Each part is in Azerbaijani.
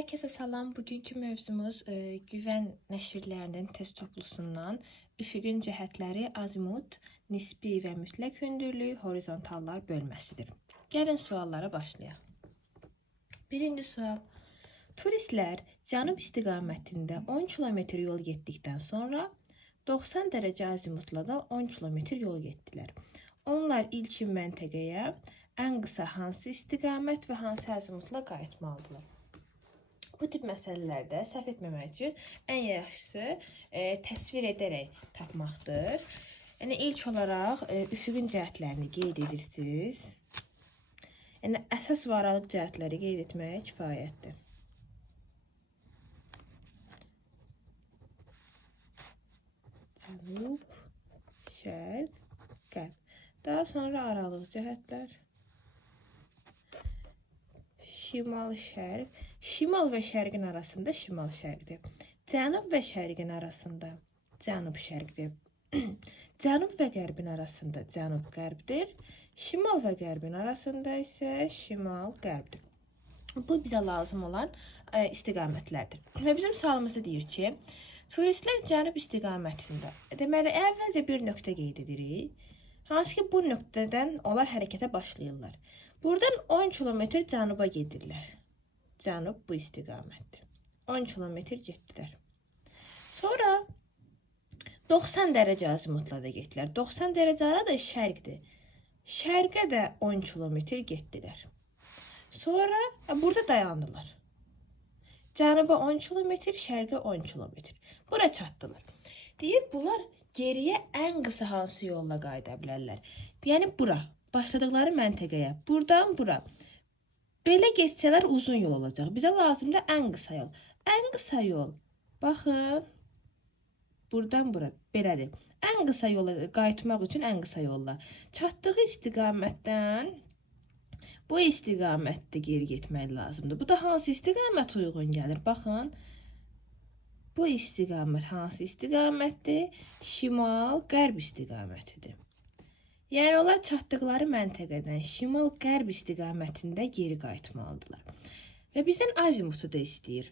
Herkese salam. Bugünkü mövzumuz güvən nəşrlərinin test toplusundan üfüqün cəhətləri, azimut, nisbi və mütləq hündürlük, horizontallar bölməsidir. Gəlin suallara başlayaq. Birinci sual. Turistlər cənub istiqamətində 10 kilometr yol getdikdən sonra 90 dərəcə azimutla da 10 kilometr yol getdilər. Onlar ilkin məntəqəyə ən qısa hansı istiqamət və hansı azimutla qayıtmalıdırlar? Bu tip məsələlərdə səhv etməmək üçün ən yaxşısı təsvir edərək tapmaqdır. Yəni ilk olaraq üfüqün cəhətlərini qeyd edirsiniz. Yəni əsas və aralıq cəhətləri qeyd etməyə kifayətdir. Cənub, şərq, qərb. Daha sonra aralıq cəhətlər. Şimal, şərq. Şimal və şərqin arasında şimal-şərqdir. Cənub və şərqin arasında cənub-şərqdir. Cənub və qərbin arasında cənub-qərbdir. Şimal və qərbin arasında isə şimal-qərbdir. Bu bizə lazım olan istiqamətlərdir. Və bizim sualımızda deyir ki, turistlər cənub istiqamətində. Deməli, əvvəlcə bir nöqtə qeyd edirik. Hansı ki, bu nöqtədən onlar hərəkətə başlayırlar. Buradan 10 kilometr cənuba gedirlər. Cənub bu istiqamətdir. 10 kilometr getdilər. Sonra 90 dərəcə azimutla da getdilər. 90 dərəcə ara da şərqdir. Şərqə də 10 kilometr getdilər. Sonra burada dayandılar. Cənuba 10 kilometr, şərqə 10 kilometr. Bura çatdılar. Deyir, bunlar geriyə ən qısa hansı yolla qayıda bilərlər? Yəni bura. Başladıkları məntəqəyə, buradan bura. Belə geçsələr uzun yol olacaq. Bizə lazımdır ən qısa yol. Ən qısa yol, baxın, buradan bura, belədir. Ən qısa yola qayıtmaq üçün ən qısa yolla. Çatdığı istiqamətdən bu istiqamətdə geri getmək lazımdır. Bu da hansı istiqamət uyğun gəlir? Baxın, bu istiqamət hansı istiqamətdir? Şimal-qərb istiqamətidir. Yəni, onlar çatdıqları məntəqədən şimal-qərb istiqamətində geri qayıtmalıdırlar. Və bizdən azimutu da istəyir.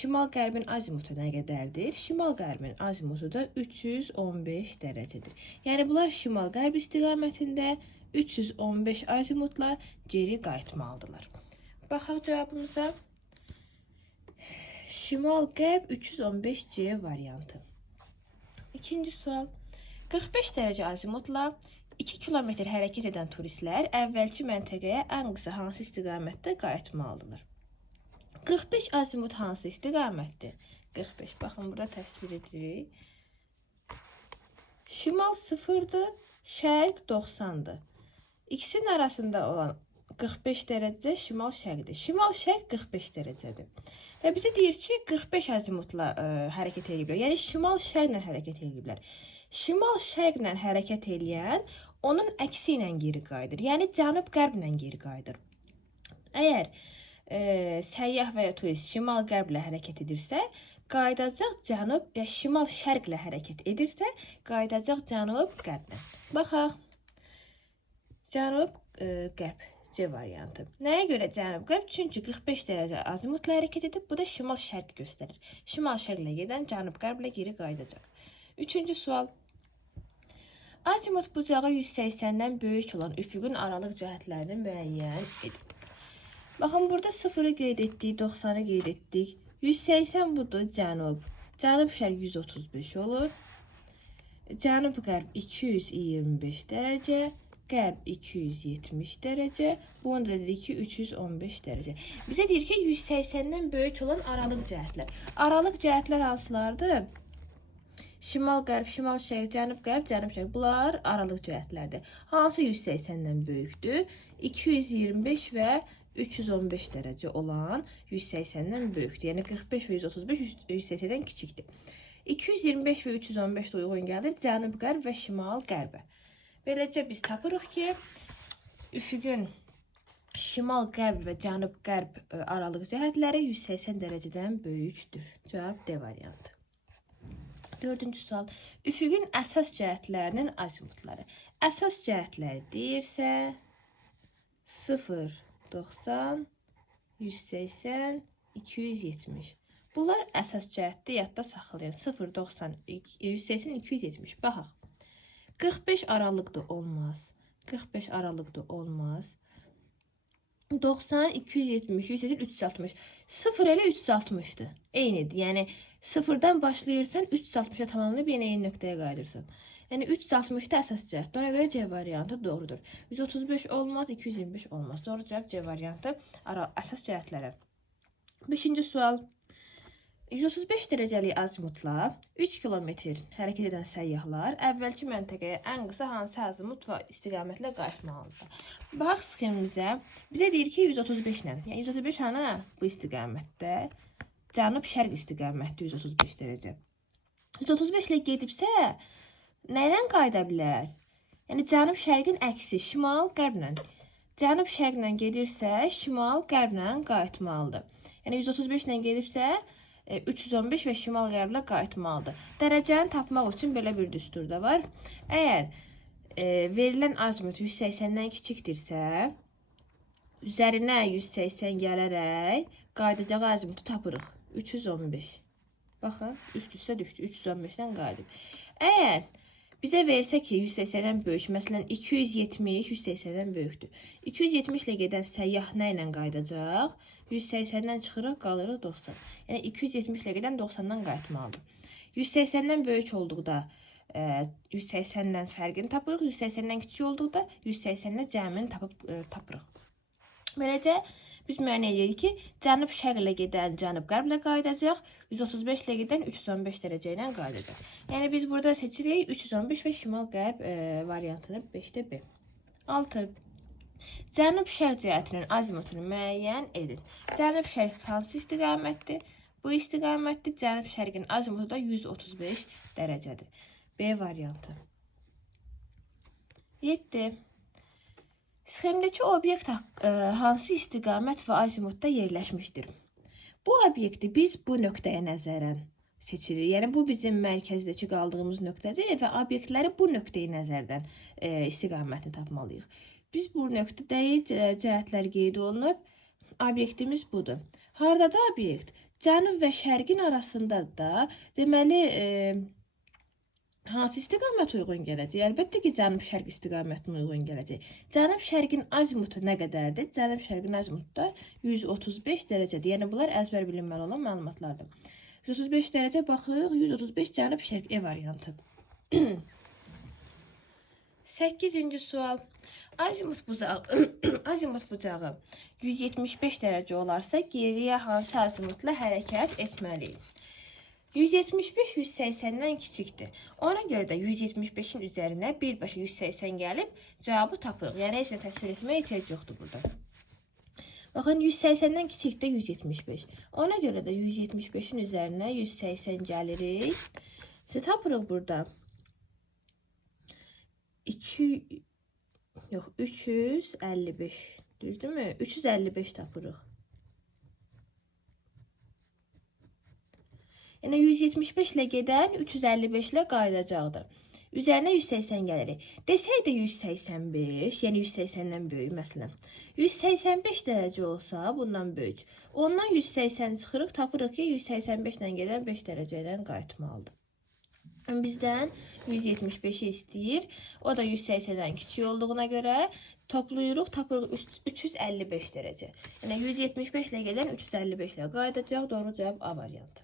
Şimal-qərbin azimutu nə qədərdir? Şimal-qərbin azimutu da 315 dərəcədir. Yəni, bunlar şimal-qərb istiqamətində 315 azimutla geri qayıtmalıdırlar. Baxaq cavabımıza. Şimal-qərb 315C variantı. İkinci sual. 45 dərəcə azimutla 2 kilometr hərəkət edən turistlər əvvəlki məntəqəyə ən qısa hansı istiqamətdə qayıtmalıdırlar? 45 azimut hansı istiqamətdir? 45. Baxın, burada təsvir edirik. Şimal 0-dır, şərq 90-dır. İkisinin arasında olan 45 dərəcə şimal-şərqdir. Şimal-şərq 45 dərəcədir. Və bizə deyir ki, 45 azimutla hərəkət ediblər. Yəni, şimal-şərqlə hərəkət ediblər. Şimal-şərqlə hərəkət edən onun əksi ilə geri qayıdır. Yəni, cənub-qərblə geri qayıdır. Əgər səyyah və ya turist şimal-qərblə hərəkət edirsə, qayıdacaq cənub və şimal-şərqlə hərəkət edirsə, qayıdacaq cənub-qərblə. Baxaq. Cənub-qərb. C variantı. Nəyə görə cənub-qərb? Çünki 45 dərəcə azimutla hərəkət edib, bu da şimal-şərq göstərir. Şimal-şərqlə gedən cənub-qərblə geri qayıdacaq. Üçüncü sual. Azimut bucağı 180-dən böyük olan üfüqün aralıq cəhətlərini müəyyən edin. Baxın, burada 0-ı qeyd etdik, 90-ı qeyd etdik. 180 budur cənub. Cənub-şərq 135 olur. Cənub-qərb 225 dərəcə. Qərb 270 dərəcə, bunu da dedik ki, 315 dərəcə. Bizə deyir ki, 180-dən böyük olan aralıq cəhətlər. Aralıq cəhətlər hansılardır? Şimal-qərb, şimal-şərq, cənub-qərb, cənub-şərq. Bunlar aralıq cəhətlərdir. Hansı 180-dən böyükdür? 225 və 315 dərəcə olan 180-dən böyükdür. Yəni 45 və 135 180-dən kiçikdir. 225 və 315 də uyğun gəlir cənub-qərb və şimal-qərbə. Beləcə biz tapırıq ki, üfüqün şimal-qərb və cənub-qərb aralıq cəhətləri 180 dərəcədən böyükdür. Cavab D variantı. Dördüncü sual. Üfüqün əsas cəhətlərinin azimutları. Əsas cəhətləri deyirsə, 0, 90, 180, 270. Bunlar əsas cəhətdə yadda saxlayın. 0, 90, 180, 270. Baxaq. 45 aralıqda olmaz. 45 aralıqda olmaz. 90, 270, 180, 360. 0 elə 360'dır. Eynidir. Yəni 0'dan başlayırsan 360'a tamamlayıb yenə eyni nöqtəyə qayıdırsan. Yəni 360'da əsas cəhətdir. Ona görə C variantı doğrudur. 135 olmaz, 225 olmaz. Doğru cavab C variantı əsas cəhətlərə. 5-ci sual. 135 dərəcəlik azimutla 3 kilometr hərəkət edən səyyahlar əvvəlki məntəqəyə ən qısa hansı azimut və istiqamətlə qayıtmalıdır? Bax sxemimizə. Bizə deyir ki 135 ilə. Yəni 135 hanı? Bu istiqamətdə. Cənub-şərq istiqamətdə 135 dərəcə. 135 ilə gedibsə nə ilə qayıda bilər? Yəni cənub-şərqin əksi şimal-qərblə. Cənub-şərqlə gedirsə şimal-qərblə qayıtmalıdır. Yəni 135 ilə gedibsə 315 və şimal-qərblə qayıtmalıdır. Dərəcəni tapmaq üçün belə bir düstur da var. Əgər verilən azimut 180-dən kiçikdirsə, üzərinə 180 gələrək qayıdacağı azimutu tapırıq. 315. Baxın, üst-üstə düşdü. 315-dən qayıdıb. Əgər bizə versə ki 180-dən böyük, məsələn 270 180-dən böyükdür. 270 ilə gedən səyyah nə ilə qayıdacaq? 180-dən çıxırıq, qalırıq 90. Yəni 270 ilə gedən 90-dan qayıtmalıdır. 180-dən böyük olduqda 180-dən fərqini tapırıq. 180-dən kiçik olduqda 180-lə cəmini tapırıq. Beləcə biz müəyyən edirik ki, cənub-şərq ilə gedən cənub-qərblə qayıdacaq, 135 ilə gedən 315 dərəcə ilə qayıdacaq. Yəni biz burada seçirik 315 və şimal-qərb variantını 5-də B. 6. Cənub-şərq cəhətinin azimutunu müəyyən edin. Cənub-şərq hansı istiqamətdir? Bu istiqamətdir. Cənub-şərqin azimutu da 135 dərəcədir. B variantı. 7. Sxemdəki obyekt hansı istiqamət və azimutda yerləşmişdir? Bu obyekti biz bu nöqtəyə nəzərən seçirik. Yəni bu bizim mərkəzdəki qaldığımız nöqtədir və obyektləri bu nöqteyi nəzərdən istiqamətini tapmalıyıq. Biz bu nöqtədəyik, cəhətlər qeyd olunub. Obyektimiz budur. Hardadır obyekt? Cənub və şərqin arasında da deməli hansı istiqamət uyğun gələcək? Əlbəttə ki, cənub-şərq istiqamətinə uyğun gələcək. Cənub-şərqin azimutu nə qədərdir? Cənub-şərqin azimutu da 135 dərəcədir. Yəni bunlar əzbər bilinməli olan məlumatlardır. 135 dərəcə baxırıq, 135 cənub-şərq E variantı. 8-ci sual. Azimut bucağı 175 dərəcə olarsa geriyə hansı azimutla hərəkət etməliyik? 175 180-dən kiçikdir. Ona görə də 175-in üzərinə birbaşa 180 gəlib cavabı tapırıq. Yəni heç nə təsvir etməyə ehtiyac yoxdur burada. Baxın 180-dən kiçikdir 175. Ona görə də 175-in üzərinə 180 gəlirik. Tapırıq burada. 355. Düzdürmü? 355 tapırıq. Yəni 175 ilə gedən 355 ilə qayıdacaqdır. Üzərinə 180 gəlirik. Desəydə 185, yəni 180-dən böyük məsələn. 185 dərəcə olsa bundan böyük. Ondan 180 çıxırıq, tapırıq ki 185 ilə gedən 5 dərəcə ilə qayıtmalıdır. Bizdən 175-i istəyir. O da 180-dən kiçik olduğuna görə toplayırıq, tapırıq 355 dərəcə. Yəni 175 ilə gedən 355 ilə qayıdacaq. Doğru cavab A variantı.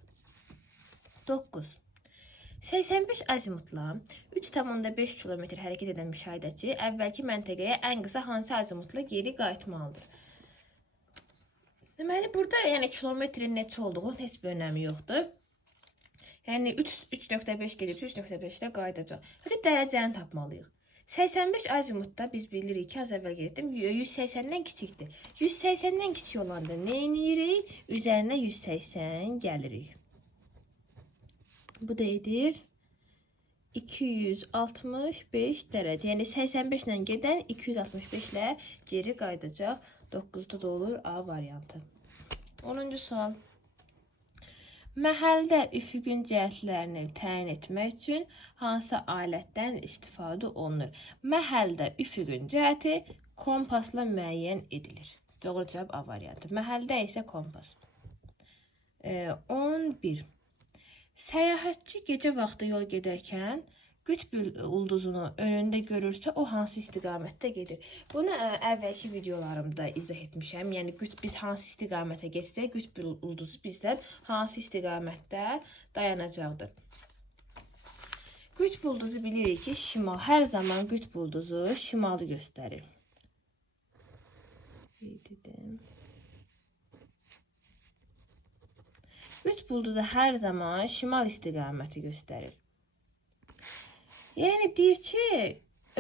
9. 85 azimutla 3,5 kilometr hərəkət edən müşahidəçi əvvəlki məntəqəyə ən qısa hansı azimutla geri qayıtmalıdır? Deməli burada yəni kilometrin neçə olduğunun heç bir önəmi yoxdur. Yəni 3,5 gedib 3,5 ilə qayıdacaq. Hətta dərəcəni tapmalıyıq. 85 azimutda biz bilirik ki, az əvvəl getdim, 180-dən kiçikdir. 180-dən kiçik olanda nə edirik? Üzərinə 180 gəlirik. Bu da edir 265 dərəcə. Yəni 85 ilə gedən 265 ilə geri qayıdacaq. 9-da da olur A variantı. 10-cu sual. Məhəldə üfüqün cəhətlərini təyin etmək üçün hansı alətdən istifadə olunur? Məhəldə üfüqün cəhəti kompasla müəyyən edilir. Doğru cavab A variantı. Məhəldə isə kompas. 11. Səyahətçi gecə vaxtı yol gedərkən qütb ulduzunu önündə görürsə, o hansı istiqamətdə gedir? Bunu əvvəlki videolarımda izah etmişəm. Yəni biz hansı istiqamətə getsək, qütb ulduzu bizdən hansı istiqamətdə dayanacaqdır. Qütb ulduzu bilirik ki, şimal. Hər zaman qütb ulduzu şimalı göstərir. Qütb ulduzu hər zaman şimal istiqaməti göstərir. Yəni deyir ki,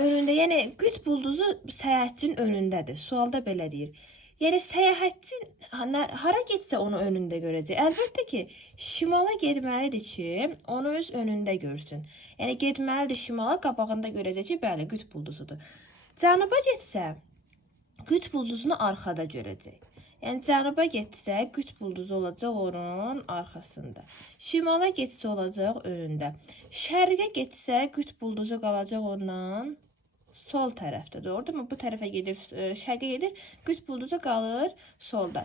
önündə, yəni qütb ulduzu səyahətçinin önündədir. Sualda belə deyir. Yəni səyahətçi hara getsə onu önündə görəcək. Əlbəttə ki, şimala getməlidir ki, onu öz önündə görsün. Yəni getməlidir şimala, qabağında görəcək ki, bəli, qütb ulduzudur. Cənuba getsə, qütb ulduzunu arxada görəcək. Yəni cənuba getsə, qütb ulduzu olacaq onun arxasında. Şimala getsə olacaq önündə. Şərqə getsə, qütb ulduzu qalacaq ondan sol tərəfdə. Doğrudurmu? Bu tərəfə gedir, şərqə gedir, qütb ulduzu qalır solda.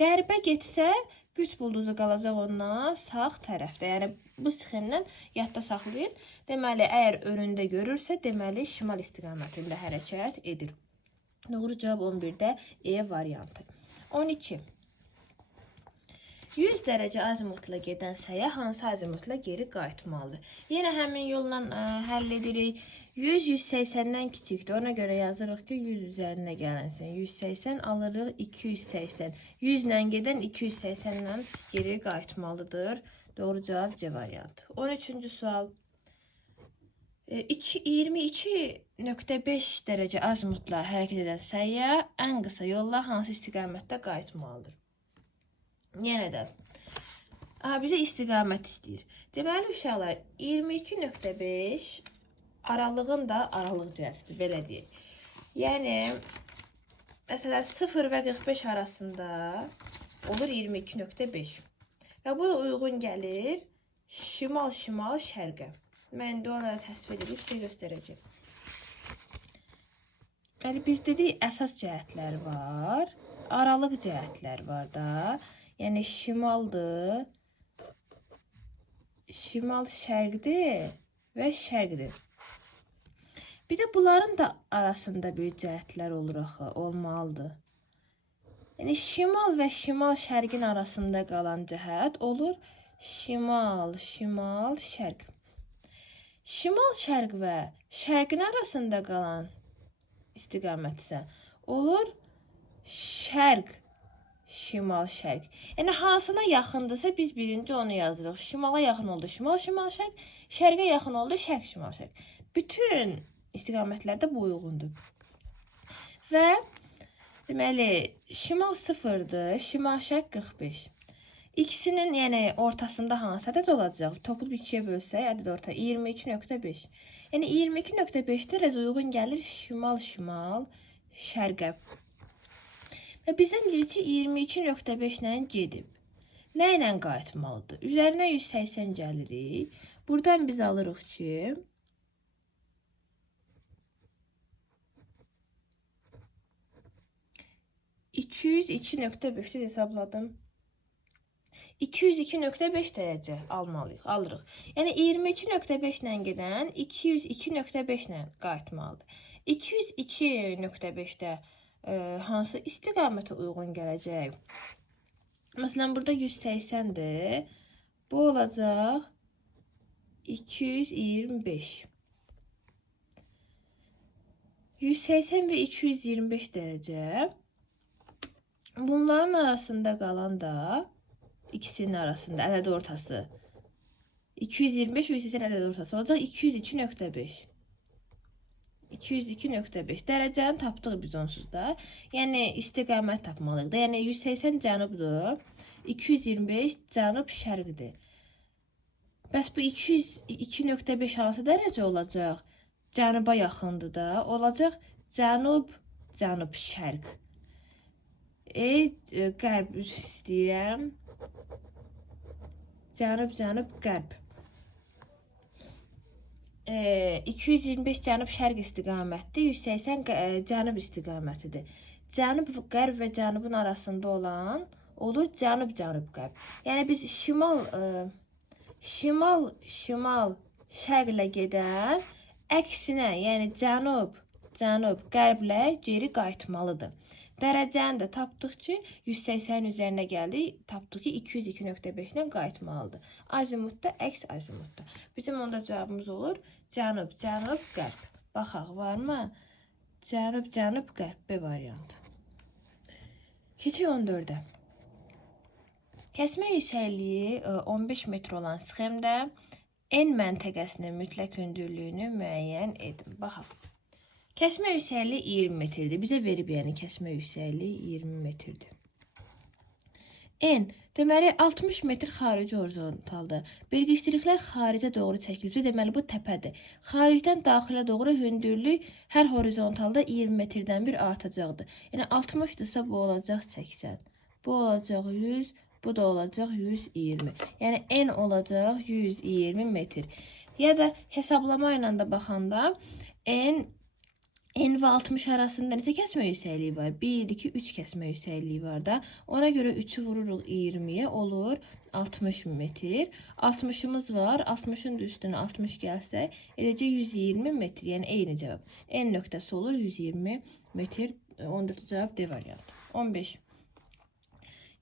Qərbə getsə, qütb ulduzu qalacaq ondan sağ tərəfdə. Yəni bu sxemdən yadda saxlayın. Deməli, əgər önündə görürsə, deməli şimal istiqamətində hərəkət edir. Doğru cavab 11-də E variantı. 12. 100 dərəcə azimutla gedən səyyah hansı azimutla geri qayıtmalıdır? Yenə həmin yolla həll edirik. 100 180-dən kiçikdir. Ona görə yazırıq ki, 100 üzərinə gələnsin. 180 alırıq 280. 100 ilə gedən 280-dən geri qayıtmalıdır. Doğru cavab C variantı. 13-cü sual. 22.5 dərəcə azimutla hərəkət edən səyyah ən qısa yolla hansı istiqamətdə qayıtmalıdır? Yenə də bizə istiqamət istəyir. Deməli uşaqlar 22.5 aralığın da aralıq cəhətidir, belə deyək. Yəni məsələn 0 və 45 arasında olur 22.5 və bu da uyğun gəlir şimal şərqə. Mən də onu təsvir edib sizə göstərəcəm. Yəni biz dedik əsas cəhətlər var, aralıq cəhətlər var da. Yəni şimaldır, şimal şərqdir və şərqdir. Bir də bunların da arasında bir cəhətlər olur axı, olmalıdır. Yəni şimal və şimal şərqin arasında qalan cəhət olur şimal şərq. Şimal şərq və şərqin arasında qalan istiqamət isə olur şərq, şimal şərq. Yəni hansına yaxındırsa biz birinci onu yazırıq. Şimala yaxın oldu şimal şərq, şərqə yaxın oldu şərq şimal şərq. Bütün istiqamətlərdə bu uyğundur. Və deməli şimal 0-dır, şimal şərq 45. İkisinin yəni ortasında hansı ədəd olacaq? Toplu 2-yə bölsək ədəd orta 22.5. Yəni 22.5 dərəcə uyğun gəlir şimal şərqə. Və bizdən deyir ki 22.5 ilə gedib. Nə ilə qayıtmalıdır? Üzərinə 180 gəlirik. Buradan biz alırıq ki 202.5-də hesabladım. 202.5 dərəcə alırıq. Yəni 22.5 ilə gedən 202.5 ilə qayıtmalıdır. 202.5-də hansı istiqamətə uyğun gələcək? Məsələn, burada 180-dir. Bu olacaq 225. 180 və 225 dərəcə. Bunların arasında qalan da ikisinin arasında ədəd ortası 225 və 180 ədəd ortası olacaq 202.5. 202.5 dərəcəni tapdıq biz onsuz da. Yəni istiqamət tapmalıyıq da. Yəni 180 cənubdur, 225 cənub şərqdir. Bəs bu 202.5 hansı dərəcə olacaq? Cənuba yaxındır da. Olacaq cənub şərq. Qərb istəyirəm. Cənub qərb. 225 cənub-şərq istiqamətdir, 180 cənub istiqamətidir. Cənub-qərb və cənubun arasında olan olur cənub-cənub-qərb. Yəni biz şimal şərqlə gedən əksinə, yəni cənub qərblə geri qayıtmalıdır. Dərəcəni də tapdıq ki, 180 üzərinə gəldik, tapdıq ki, 202.5 ilə qayıtmalıdır. Azimutda, əks azimutda. Bizim onda cavabımız olur cənub, qərb. Baxaq, varmı? Cənub, qərb, B variantı. Keçək 14-ə. Kəsmə yüksəkliyi 15 metr olan sxemdə N məntəqəsinin mütləq hündürlüyünü müəyyən edin. Baxaq. Kəsmə yüksəkliyi 20 metrdir. Bizə verib, yəni kəsmə yüksəkliyi 20 metrdir. N, deməli 60 metr xarici horizontaldır. Birləşdiriklər xaricə doğru çəkilibdir. Deməli bu təpədir. Xaricdən daxilə doğru hündürlük hər horizontalda 20 metrdən bir artacaqdır. Yəni 60-dırsa bu olacaq 80. Bu olacaq 100, bu da olacaq 120. Yəni N olacaq 120 metr. Ya da hesablama ilə də baxanda N və 60 arasında neçə kəsmə yüksəkliyi var? 1, 2, 3 kəsmə yüksəkliyi var da. Ona görə 3'ü vururuq 20'ye olur 60 metr. 60'ımız var. 60'ın da üstünə 60 gəlsək, edəcək 120 metr. Yəni eyni cavab. N nöqtəsi olur 120 metr. 14 cavab D variantı. 15.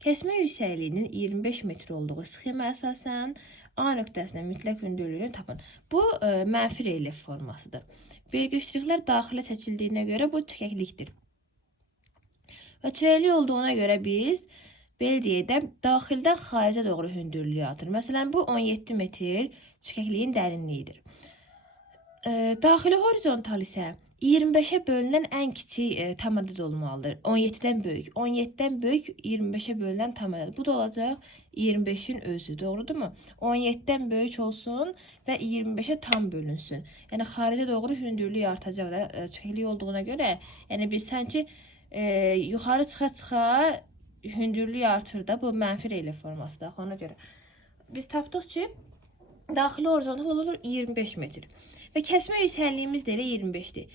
Kəsmə yüksəkliyinin 25 metr olduğu sxemə əsasən A nöqtəsinin mütləq hündürlüyünü tapın. Bu mənfi relyef formasıdır. Birləşdiriklər daxilə çəkildiyinə görə bu çəkəklikdir. Və çəkəklik olduğuna görə biz belə deyək də daxildən xaricə doğru hündürlüyü atır. Məsələn, bu 17 metr çəkəkliyin dərinliyidir. Daxili horizontal isə 25'e bölünən ən kiçik tam ədəd olmalıdır. 17'dən böyük. 17'dən böyük 25'e bölünən tam ədəd. Bu da olacaq 25'in özü. Doğrudurmu? 17'dən böyük olsun və 25'e tam bölünsün. Yəni xaricə doğru hündürlük artacaq da çəkiklik olduğuna görə. Yəni biz sanki yuxarı çıxa hündürlük artır da, bu mənfi relyef formasıdır. Ona görə biz tapdıq ki, daxili horizontal olur 25 metr. Və kəsmə yüksəkliyimiz də elə 25'dir.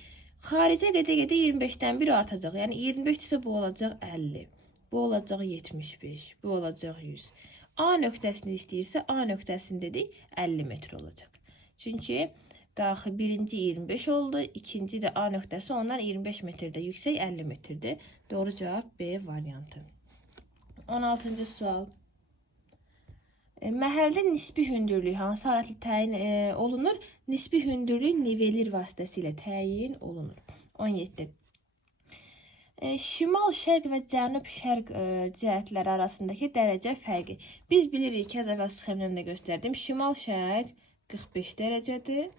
Xaricə gedə-gedə 25'dən bir artacaq. Yəni 25 isə bu olacaq 50. Bu olacaq 75. Bu olacaq 100. A nöqtəsini istəyirsə, A nöqtəsini dedik 50 metr olacaq. Çünki daxil birinci 25 oldu. İkinci də A nöqtəsi ondan 25 metrdə yüksək 50 metrdir. Doğru cavab B variantı. 16-cı sual. Məhəldə nisbi hündürlük hansı alətlə təyin olunur? Nisbi hündürlük nivelir vasitəsilə təyin olunur. 17. Şimal, şərq və cənub-şərq cəhətləri arasındakı dərəcə fərqi. Biz bilirik ki, az əvvəl sxemdən də göstərdim. Şimal-şərq 45 dərəcədir.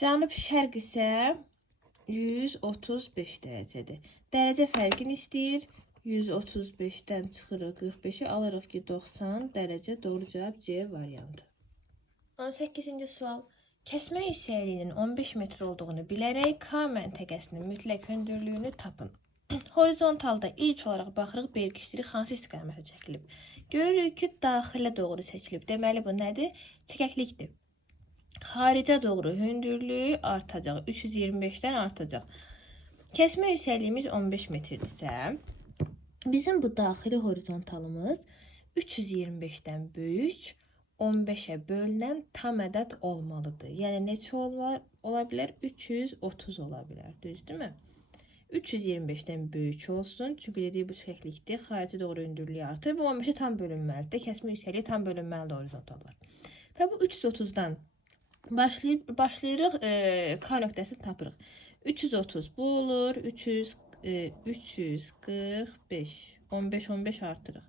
Cənub-şərq isə 135 dərəcədir. Dərəcə fərqini istəyir. 135'ten çıxırıq 45'i alırıq ki 90 dərəcə. Doğru cavab C variantı. 18-ci sual. Kəsmə yüksəkliyinin 15 metr olduğunu bilərək K məntəqəsinin mütləq hündürlüyünü tapın. Horizontalda ilk olaraq baxırıq birləşdirik hansı istiqamətə çəkilib. Görürük ki daxilə doğru çəkilib. Deməli bu nədir? Çəkəklikdir. Xaricə doğru hündürlüyü artacaq. 325'dən artacaq. Kəsmə yüksəkliyimiz 15 metrdirsə, bizim bu daxili horizontalımız 325'dən böyük 15'e bölünən tam ədəd olmalıdır. Yəni neçə ola bilər? 330 ola bilər. Düzdürmü? 325'dən böyük olsun. Çünki dediyi bu çəkəklikdir. Xarici doğru hündürlüyü artır. Bu 15'e tam bölünməlidir. Kəsmə yüksəkliyi tam bölünməlidir horizontallar. Və bu 330'dan başlayırıq K nöqtəsini tapırıq. 330 bu olur. 345 15 artırıq.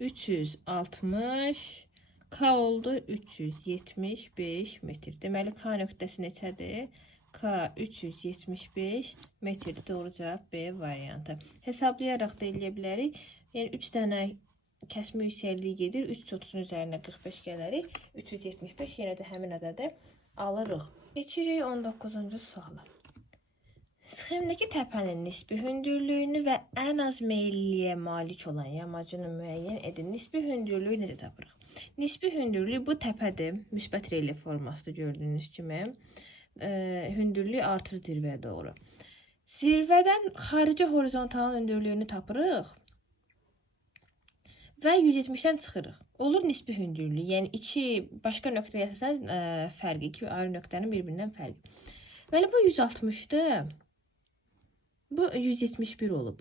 360 K oldu 375 metr. Deməli K nöqtəsi neçədir? K 375 metrdir. Doğru cavab B variantı. Hesablayaraq da eləyə bilərik. Yəni 3 dənə kəsmə yüksəkliyi gedir. 330'un üzərinə 45 gələrik. 375 yenə də həmin ədədi alırıq. Keçirik 19-cu suala. Sxemdəki təpənin nisbi hündürlüyünü və ən az meyilliyə malik olan yamacını müəyyən edin. Nisbi hündürlüyü necə tapırıq? Nisbi hündürlük bu təpədir. Müsbət relyef formasıdır gördüyünüz kimi. Hündürlük artır zirvəyə doğru. Zirvədən xarici horizontalın hündürlüyünü tapırıq və 170-dən çıxırıq. Olur nisbi hündürlük. Yəni iki başqa nöqtəyə əsasən fərqi, iki ayrı nöqtənin bir-birindən fərqi. Deməli bu 160-dır. Bu 171 olub.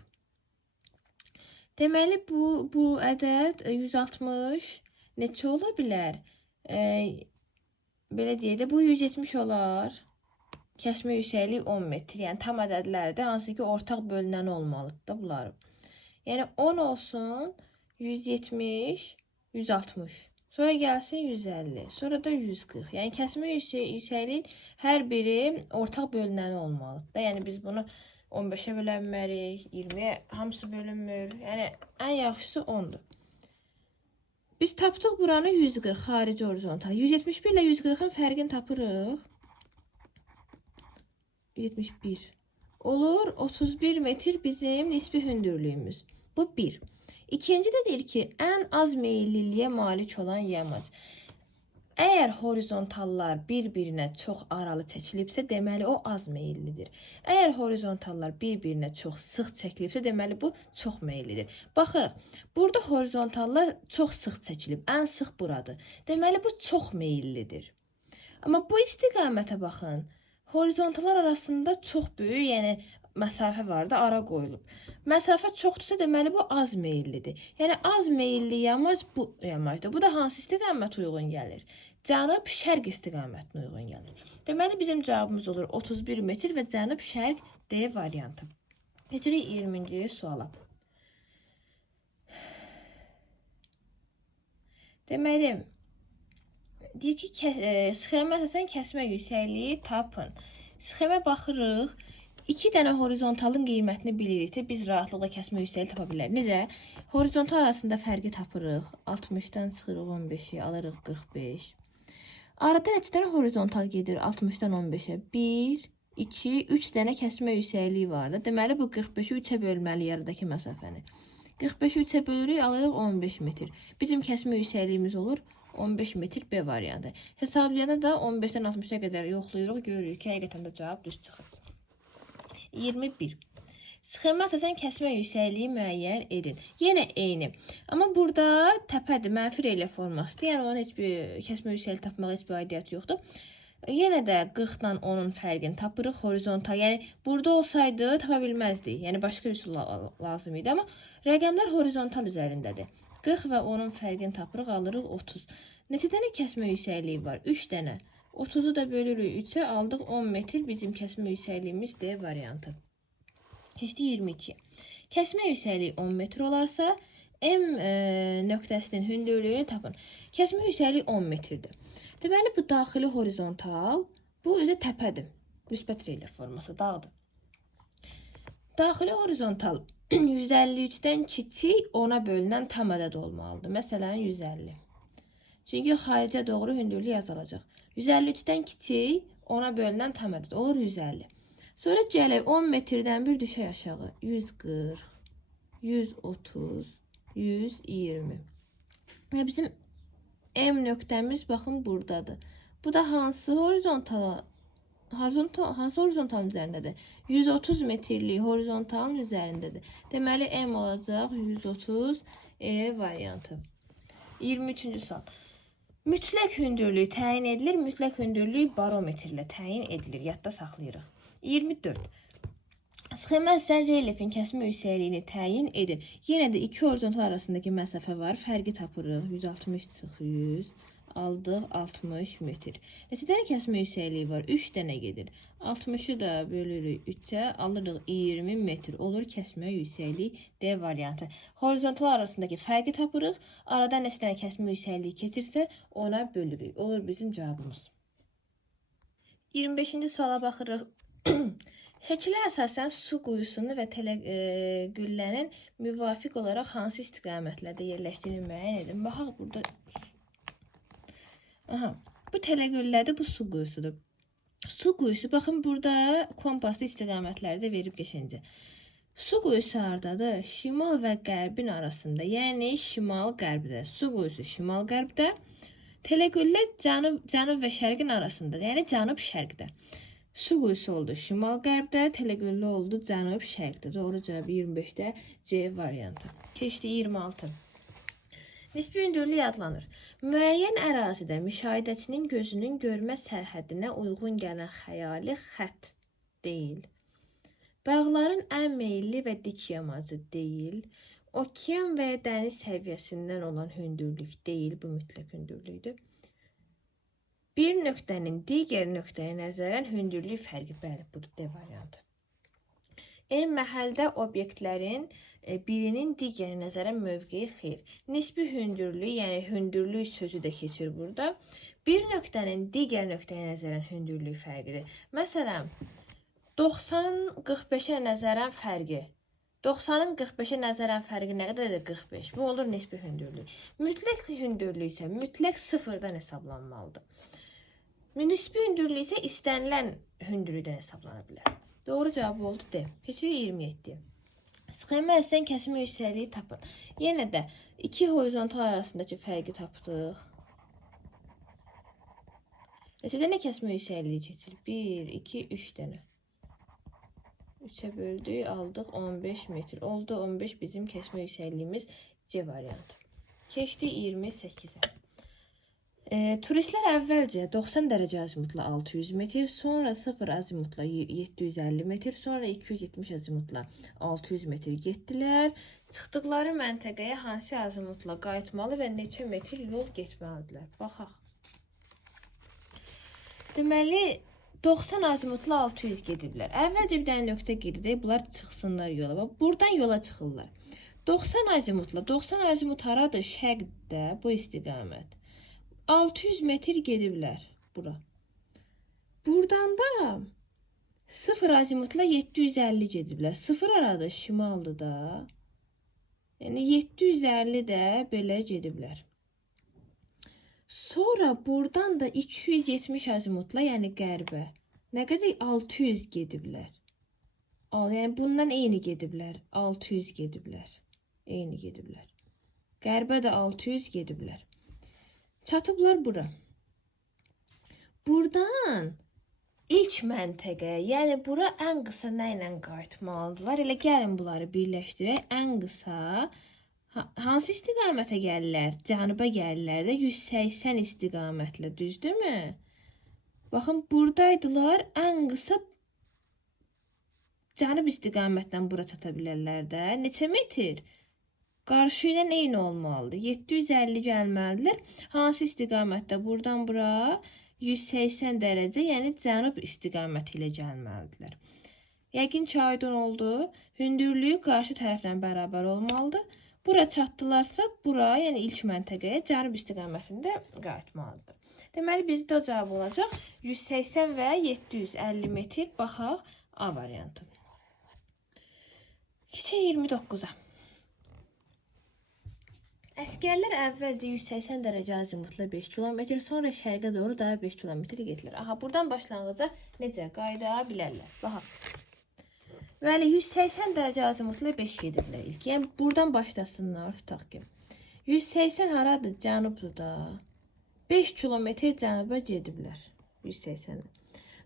Deməli bu ədəd 160 neçə ola bilər? Belə deyək də bu 170 olar. Kəsmə yüksəkliyi 10 metr. Yəni tam ədədlərdə hansı ki ortaq bölünən olmalıdır da bunlar. Yəni 10 olsun, 170, 160. Sonra gəlsin 150, sonra da 140. Yəni kəsmə yüksəkliyin hər biri ortaq bölünəni olmalıdır da. Yəni biz bunu 15-ə bölənmərik, 20-yə hamısı bölünmür. Yəni ən yaxşısı 10-dur. Biz tapdıq buranı 140 xarici horizontal. 171 ilə 140-ın fərqini tapırıq. 71. Olur 31 metr bizim nisbi hündürlüyümüz. Bu 1. İkinci də deyir ki, ən az meyilliliyə malik olan yamac. Əgər horizontallar bir-birinə çox aralı çəkilibsə, deməli o az meyillidir. Əgər horizontallar bir-birinə çox sıx çəkilibsə, deməli bu çox meyillidir. Baxırıq, burada horizontallar çox sıx çəkilib, ən sıx buradır. Deməli bu çox meyillidir. Amma bu istiqamətə baxın, horizontallar arasında çox böyük, yəni məsafə var da, ara qoyulub. Məsafə çoxdursa, deməli bu az meyillidir. Yəni az meyilli yamac bu yamacdır. Bu da hansı istiqamət uyğun gəlir? Cənub-şərq istiqamətinə uyğun gəlir. Deməli bizim cavabımız olur 31 metr və cənub-şərq D variantı. Keçirik 20-ci suala. Deməli, deyir ki, sxemə əsasən kəsmə yüksəkliyi tapın. Sxemə baxırıq. 2 dənə horizontalın qiymətini biliriksə, biz rahatlıqla kəsmə yüksəkliyi tapa bilərik. Necə? Horizontal arasında fərqi tapırıq. 60-dan çıxırıq 15-i, alırıq 45. Arada neçə dənə horizontal gedir 60-dan 15-ə? 1, 2, 3 dənə kəsmə yüksəkliyi var da. Deməli, bu 45-i 3-ə bölməli yarıdakı məsafəni. 45-i 3-ə bölürük, alırıq 15 metr. Bizim kəsmə yüksəkliyimiz olur 15 metr B variantı. Hesablayanda da 15-dən 60-a qədər yoxlayırıq, görürük ki, həqiqətən də cavab düz çıxır. 21. Sxemə əsasən kəsmə yüksəkliyi müəyyən edin. Yenə eyni. Amma burada təpədir, mənfi relyef formasıdır. Yəni onun heç bir kəsmə yüksəkliyi tapmağa heç bir aidiyyəti yoxdur. Yenə də 40-la 10-un fərqini tapırıq horizontal. Yəni burada olsaydı tapa bilməzdik. Yəni başqa üsul lazım idi. Amma rəqəmlər horizontal üzərindədir. 40 və 10-un fərqini tapırıq, alırıq 30. Neçə dənə kəsmə yüksəkliyi var? 3 dənə. 30-u da bölürük 3-ə, aldıq 10 metr. Bizim kəsmə yüksəkliyimiz D variantı. Keçdi 22. Kəsmə yüksəkliyi 10 metr olarsa, M nöqtəsinin hündürlüyünü tapın. Kəsmə yüksəkliyi 10 metrdir. Deməli, bu daxili horizontal, bu özü təpədir. Müsbət relyef forması, dağdır. Daxili horizontal 153-dən kiçik 10-a bölünən tam ədəd olmalıdır. Məsələn, 150. Çünki xaricə doğru hündürlük azalacaq. 153-dən kiçik 10-a bölünən tam ədəd olur 150. Sonra gələk 10 metrdən bir düşək aşağı. 140, 130, 120. Və bizim M nöqtəmiz baxın buradadır. Bu da hansı horizontal üzərindədir? 130 metrlik horizontalın üzərindədir. Deməli M olacaq 130 E variantı. 23-cü sual. Mütləq hündürlük təyin edilir. Mütləq hündürlük barometr ilə təyin edilir. Yadda saxlayırıq. 24. Sxemə əsasən relyefin kəsmə yüksəkliyini təyin edin. Yenə də iki horizontal arasındakı məsafə var. Fərqi tapırıq. 160 çıx 100. Aldıq 60 metr. Neçə dənə kəsmə yüksəkliyi var? 3 dənə gedir. 60-ı da bölürük 3-ə, alırıq 20 metr. Olur kəsmə yüksəkliyi D variantı. Horizontal arasındakı fərqi tapırıq. Aradan neçə dənə kəsmə yüksəkliyi keçirsə, ona bölürük. Olur bizim cavabımız. 25-ci suala baxırıq. Şəkilə əsasən su quyusunu və güllənin müvafiq olaraq hansı istiqamətlərdə yerləşdiyini müəyyən edin. Baxaq burada. Aha, bu tələgüllədir, bu su quyusudur. Su quyusu, baxın burada kompaslı istiqamətləri də verib geçincə. Su quyusu hardadır? Şimal və qərbin arasında, yəni şimal-qərbdə. Su quyusu şimal-qərbdə, Telegüllə cənub və şərqin arasında, yəni cənub-şərqdə. Su quyusu oldu şimal-qərbdə, Telegüllə oldu cənub-şərqdə. Doğru cavab 25-də C variantı. Keçdi 26. Nisbi hündürlük adlanır. Müəyyən ərazidə müşahidəçinin gözünün görmə sərhədinə uyğun gələn xəyali xətt deyil. Dağların ən meyilli və dik yamacı deyil. Okean və ya dəniz səviyyəsindən olan hündürlük deyil, bu mütləq hündürlükdür. Bir nöqtənin digər nöqtəyə nəzərən hündürlük fərqi, bəli, budur D variantı. Məhəldə obyektlərin birinin digərinə nəzərən mövqeyi xeyr. Nisbi hündürlük, yəni hündürlük sözü də keçir burada. Bir nöqtənin digər nöqtəyə nəzərən hündürlük fərqidir. Məsələn, 90 45-ə nəzərən fərqi. 90-ın 45-ə nəzərən fərqi nə qədərdir? 45. Bu olur nisbi hündürlük. Mütləq hündürlük isə mütləq sıfırdan hesablanmalıdır. Nisbi hündürlük isə istənilən hündürlükdən hesablana bilər. Doğru cavab oldu D. Keçirik 27. Sxema əsən kəsmə yüksəkliyi tapın. Yenə də iki horizontal arasındakı fərqi tapdıq. Neçə dənə kəsmə yüksəkliyi keçir? 1, 2, 3 dənə. 3'e böldük, aldıq 15 metr. Oldu 15 bizim kesme yüksəkliyimiz C variantı. Keçdi 28'e. Turistlər əvvəlcə 90 dərəcə azimutla 600 metr, sonra 0 azimutla 750 metr, sonra 270 azimutla 600 metr getdilər. Çıxdıqları məntəqəyə hansı azimutla qayıtmalı və neçə metr yol getməlidirlər? Baxaq. Deməli, 90 azimutla 600 gediblər. Əvvəlcə bir dənə nöqtə girdik, bunlar çıxsınlar yola. Buradan yola çıxırlar. 90 azimut haradır? Şərqdə, bu istiqamət. 600 metr gediblər bura. Buradan da 0 azimutla 750 gediblər. 0 aradır, şimaldır da. Yəni 750 də belə gediblər. Sonra buradan da 270 azimutla, yəni qərbə. Nə qədər? 600 gediblər. Yəni bundan eyni gediblər. 600 gediblər. Eyni gediblər. Qərbə də 600 gediblər. Çatıblar bura. Buradan ilk məntəqəyə, yəni bura ən qısa nə ilə qayıtmalıdırlar? Elə gəlin bunları birləşdirək. Ən qısa hansı istiqamətə gəlirlər? Cənuba gəlirlər də 180 istiqamətlə, düzdürmü? Baxın, buradaydılar, ən qısa cənub istiqamətdən bura çata bilərlər də. Neçə metr? Qarşı ilə eyni olmalıdır. 750 gəlməlidirlər. Hansı istiqamətdə? Buradan bura 180 dərəcə, yəni cənub istiqaməti ilə gəlməlidirlər. Yəqin ki, aydın oldu. Hündürlüyü qarşı tərəflə bərabər olmalıdır. Bura çatdılarsa, bura, yəni ilk məntəqəyə cənub istiqamətində qayıtmalıdır. Deməli, bizdə o cavab olacaq 180 və 750 metr. Baxaq A variantı. Keçək 29-a. Əskərlər əvvəlcə 180 dərəcə azimutla 5 km, sonra şərqə doğru daha 5 km getdilər. Aha, buradan başlanğıca necə qayıda bilərlər? Baxaq. Bəli, 180 dərəcə azimutla 5 gediblər ilk. Yəni, buradan başlasınlar, tutaq ki. 180 haradır? Cənubdur da. 5 kilometr cənuba gediblər. 180.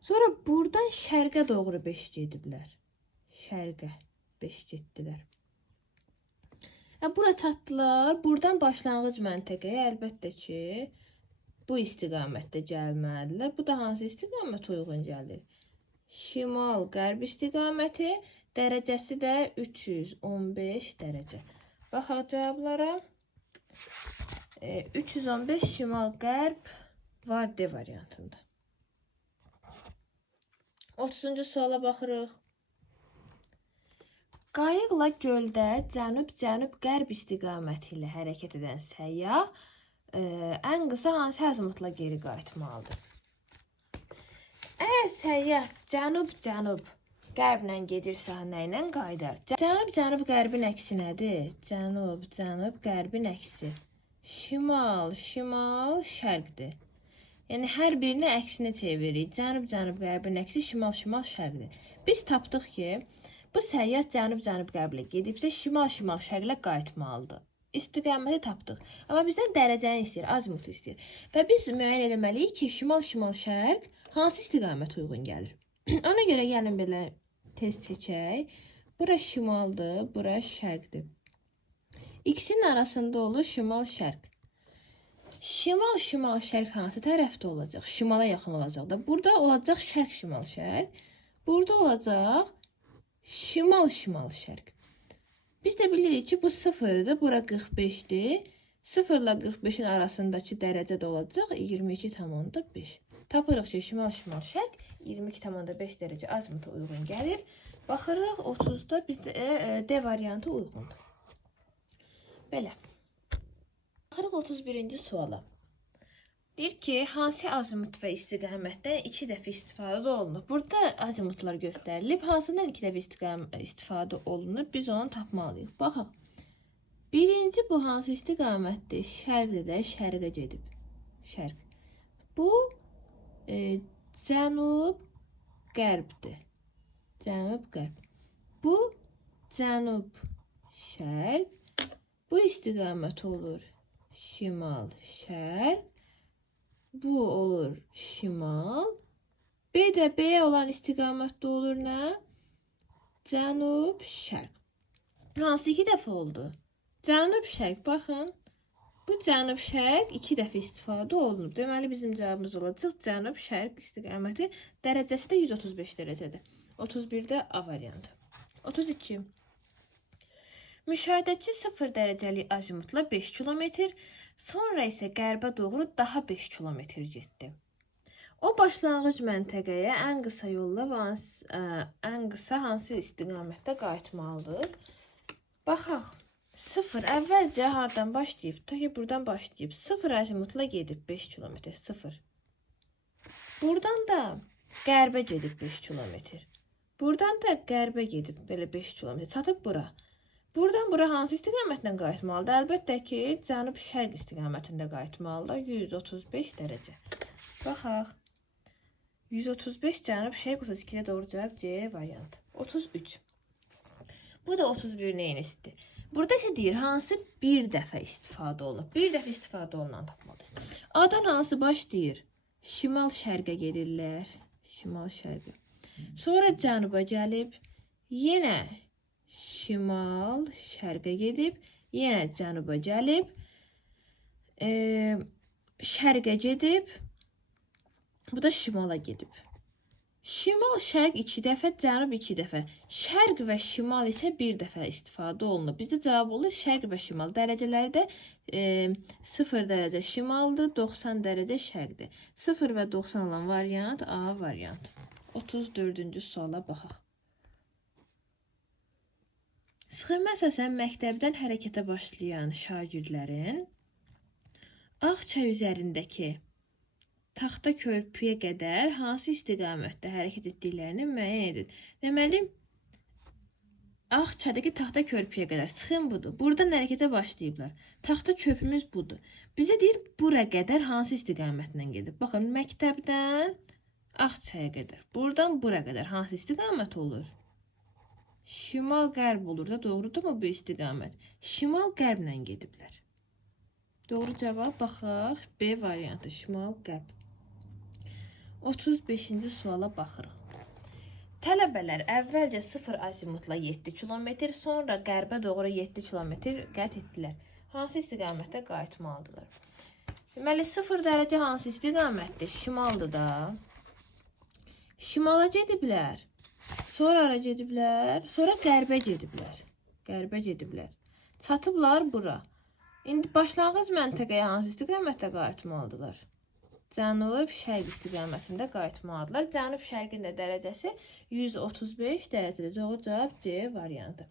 Sonra buradan şərqə doğru 5 gediblər. Şərqə 5 getdilər. Bura çatdılar. Buradan başlanğıc məntəqəyə əlbəttə ki, bu istiqamətdə gəlməlidirlər. Bu da hansı istiqamət uyğun gəlir? Şimal, qərb istiqaməti, dərəcəsi də 315 dərəcə. Baxaq cavablara. 315 şimal, qərb var D variantında. 30-cu suala baxırıq. Qayıqla göldə cənub-qərb istiqaməti ilə hərəkət edən səyyah ən qısa hansı azimutla geri qayıtmalıdır? Əgər səyyah cənub qərblə gedirsə, nə ilə qayıdar? Cənub qərbin əksi nədir? Cənub qərbin əksi. Şimal, şərqdir. Yəni hər birini əksinə çeviririk. Cənub qərbin əksi, şimal şərqdir. Biz tapdıq ki, Bu səyyah cənub-cənub qərblə gedibsə, şimal-şimal şərqlə qayıtmalıdır. İstiqaməti tapdıq. Amma bizdən dərəcəni istəyir, azimutu istəyir. Və biz müəyyən etməliyik ki, şimal-şimal şərq hansı istiqamət uyğun gəlir. Ona görə gəlin belə test çəkək. Bura şimaldır, bura şərqdir. İkisinin arasında olur şimal-şərq. Şimal-şimal-şərq hansı tərəfdə olacaq? Şimala yaxın olacaq da. Burada olacaq şərq-şimal-şərq. Burada olacaq şimal-şimal-şərq. Biz də bilirik ki, bu 0-dır, bura 45-dir. 0 ilə 45-in arasındakı dərəcə də olacaq 22,5. Tapırıq ki, şimal-şimal-şərq 22,5 dərəcə azimuta uyğun gəlir. Baxırıq 30-da bizdə D variantı uyğundur. Belə. Baxırıq 31-ci suala. Deyir ki, hansı azimut və istiqamətdən 2 dəfə istifadə olunur? Burada azimutlar göstərilib. Hansından 2 dəfə istifadə olunur? Biz onu tapmalıyıq. Baxaq. Birinci bu hansı istiqamətdir? Şərqdir də, şərqə gedib. Şərq. Bu cənub-qərbdir. Cənub-qərb. Bu cənub-şərq. Bu istiqamət olur şimal-şərq. Bu olur şimal. B də B olan istiqamətdə olur nə? Cənub-şərq. Hansı 2 dəfə oldu? Cənub-şərq. Baxın. Bu cənub-şərq 2 dəfə istifadə olunub. Deməli, bizim cavabımız olacaq cənub-şərq istiqaməti. Dərəcəsi də 135 dərəcədir. 31-də A variantı. 32. Müşahidəçi 0 dərəcəli azimutla 5 kilometr, sonra isə qərbə doğru daha 5 kilometr getdi. O başlanğıc məntəqəyə ən qısa yolla və ən qısa hansı istiqamətdə qayıtmalıdır? Baxaq. 0 əvvəlcə hardan başlayıb? Ta ki, buradan başlayıb. 0 azimutla gedib 5 kilometr. 0. Buradan da qərbə gedib 5 kilometr. Buradan da qərbə gedib belə 5 kilometr. Çatıb bura. Buradan bura hansı istiqamətlə qayıtmalıdır? Əlbəttə ki, cənub-şərq istiqamətində qayıtmalıdır. 135 dərəcə. Baxaq. 135 cənub-şərq 32-də doğru cavab C variantı. 33. Bu da 31-in eynisidir. Burada isə deyir, hansı bir dəfə istifadə olunub? Bir dəfə istifadə olunan tapmalıyıq. A-dan hansı başlayır? Şimal-şərqə gedirlər. Şimal-şərqə. Sonra cənuba gəlib, yenə şimal-şərqə gedib, yenə cənuba gəlib, şərqə gedib, bu da şimala gedib. Şimal-şərq 2 dəfə, cənub 2 dəfə. Şərq və şimal isə 1 dəfə istifadə olunub. Bizdə cavab olur şərq və şimal. Dərəcələri də 0 dərəcə şimaldır, 90 dərəcə şərqdir. 0 və 90 olan variant A variant. 34-cü suala baxaq. Sxemə əsasən məktəbdən hərəkətə başlayan şagirdlərin Ağçay üzərindəki taxta körpüyə qədər hansı istiqamətdə hərəkət etdiklərini müəyyən edin. Deməli, Ağçaydakı taxta körpüyə qədər sxem budur. Buradan hərəkətə başlayıblar. Taxta körpümüz budur. Bizə deyir, bura qədər hansı istiqamətlə gedib. Baxın, məktəbdən Ağçaya qədər. Buradan bura qədər hansı istiqamət olur? Şimal-qərb olur da, doğrudurmu bu istiqamət? Şimal-qərblə gediblər. Doğru cavab baxaq. B variantı şimal-qərb. 35-ci suala baxırıq. Tələbələr əvvəlcə 0 azimutla 7 kilometr, sonra qərbə doğru 7 kilometr qət etdilər. Hansı istiqamətdə qayıtmalıdırlar? Deməli, 0 dərəcə hansı istiqamətdir? Şimaldır da. Şimala gediblər. Sonra ara gediblər. Sonra qərbə gediblər. Qərbə gediblər. Çatıblar bura. İndi başlanğıc məntəqəyə hansı istiqamətdə qayıtmalıdırlar? Cənub-şərq istiqamətində qayıtmalıdırlar. Cənub-şərqin də dərəcəsi 135 dərəcədir. Doğru cavab C variantı.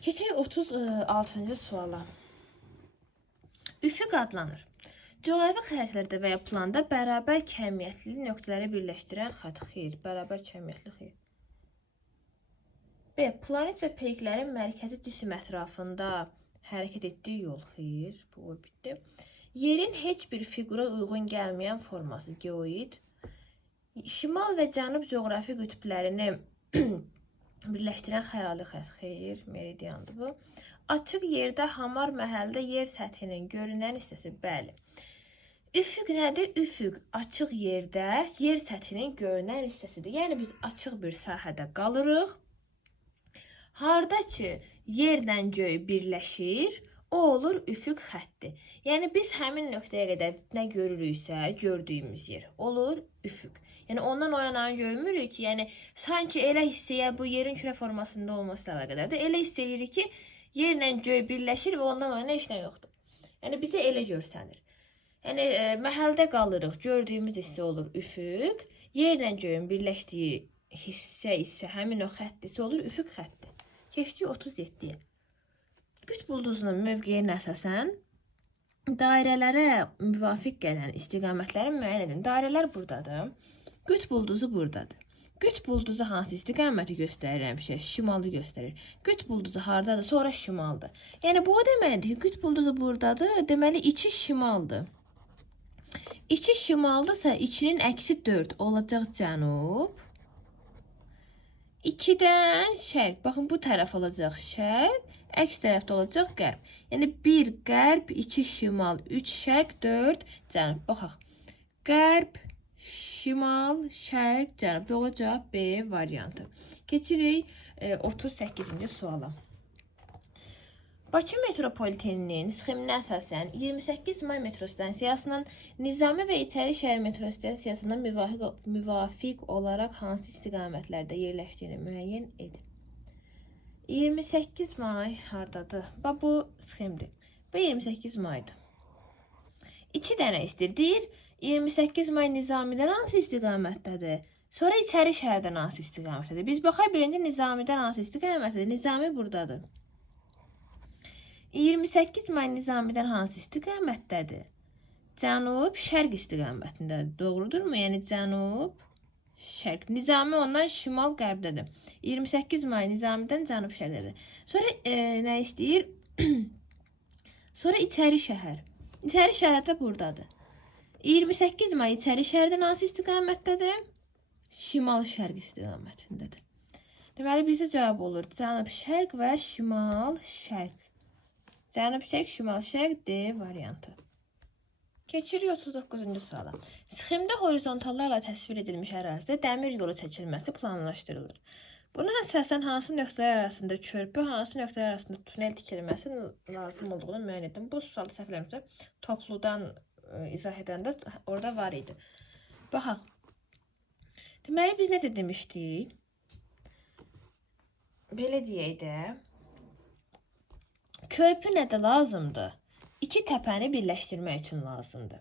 Keçək 36-cı suala. Üfüq adlanır. Coğrafi xəritələrdə və ya planda bərabər kəmiyyətli nöqtələri birləşdirən xətt. Xeyr, bərabər kəmiyyətli xeyr. B. Planet və peyklərin mərkəzi cisim ətrafında hərəkət etdiyi yol. Xeyr, bu orbitdir. Yerin heç bir fiqura uyğun gəlməyən forması. Geoid. Şimal və cənub coğrafi qütblərini Birləşdirən xəyali xətt. Xeyr, meridiandır bu. Açıq yerdə hamar məhəldə yer səthinin görünən hissəsi. Bəli. Üfüq nədir? Üfüq açıq yerdə yer səthinin görünən hissəsidir. Yəni biz açıq bir sahədə qalırıq. Harda ki yerlə göy birləşir, o olur üfüq xətti. Yəni biz həmin nöqtəyə qədər nə görürüksə, gördüyümüz yer olur üfüq. Yəni ondan o yana görmürük ki, yəni sanki elə hissəyə bu yerin kürə formasında olması ilə əlaqədardır. Elə hiss edirik ki, yerlə göy birləşir və ondan o yana heç nə yoxdur. Yəni bizə elə görsənir. Yəni məhəldə qalırıq, gördüyümüz hissə olur üfüq. Yerlə göyün birləşdiyi hissə isə həmin o xətt isə olur üfüq xətti. Keçdik 37-yə. Qütb ulduzunun mövqeyinə əsasən dairələrə müvafiq gələn istiqamətləri müəyyən edin. Dairələr buradadır. Qütb ulduzu buradadır. Qütb ulduzu hansı istiqaməti göstərir həmişə? Şimalı göstərir. Qütb ulduzu hardadır? Sonra şimaldır. Yəni bu o deməkdir ki, qütb ulduzu buradadır. Deməli içi şimaldır. İçi şimaldırsa içinin əksi 4 olacaq cənub. 2-dən şərq. Baxın bu tərəf olacaq şərq. Əks tərəfdə olacaq qərb. Yəni 1 qərb, 2 şimal, 3 şərq, 4 cənub. Baxaq. Qərb, şimal, şərq, cənub. Doğru cavab B variantı. Keçirik 38-ci suala. Bakı metropoliteninin sxeminə əsasən 28 may metro stansiyasının Nizami və İçərişəhər metro stansiyasından müvafiq olaraq hansı istiqamətlərdə yerləşdiyini müəyyən edin. 28 may hardadır? Bax bu sxemdir. Və 28 maydır. 2 dənə istəyir. 28 may Nizamidən hansı istiqamətdədir? Sonra İçərişəhərdən hansı istiqamətdədir? Biz baxaq birinci Nizamidən hansı istiqamətdədir? Nizami buradadır. 28 may Nizamidən hansı istiqamətdədir? Cənub, şərq istiqamətindədir. Doğrudurmu? Yəni cənub, şərq. Nizami ondan şimal, qərbdədir. 28 may Nizamidən cənub, şərqdədir. Sonra nə istəyir? Sonra İçərişəhər. İçərişəhər də buradadır. 28 may İçərişəhərdən hansı istiqamətdədir? Şimal, şərq istiqamətindədir. Deməli bizə cavab olur cənub, şərq və şimal, şərq. Cənub, şərq, şimal, şərq D variantı. Keçirik 39-cu suala. Sxemdə horizontallarla təsvir edilmiş ərazidə dəmir yolu çəkilməsi planlaşdırılır. Buna əsasən hansı nöqtələr arasında körpü, hansı nöqtələr arasında tunel tikilməsi lazım olduğunu müəyyən edin. Bu sualı səhv eləmirəmsə topludan izah edəndə orada var idi. Baxaq. Deməli biz necə demişdik? Belə deyək də. Körpü nədə lazımdır? İki təpəni birləşdirmək üçün lazımdır.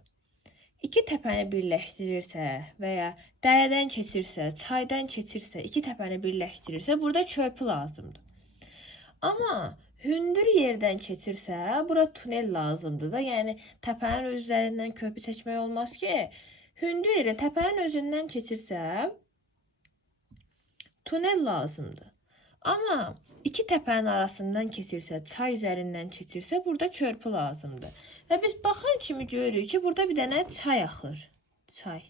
İki təpəni birləşdirirsə və ya dərədən keçirsə, çaydan keçirsə, iki təpəni birləşdirirsə, burada körpü lazımdır. Amma hündür yerdən keçirsə, bura tunel lazımdır da. Yəni təpənin üzərindən körpü çəkmək olmaz ki. Hündür yerdən təpənin özündən keçirsə, tunel lazımdır. Amma İki təpənin arasından keçirsə, çay üzərindən keçirsə, burada körpü lazımdır. Və biz baxan kimi görürük ki, burada bir dənə çay axır. Çay.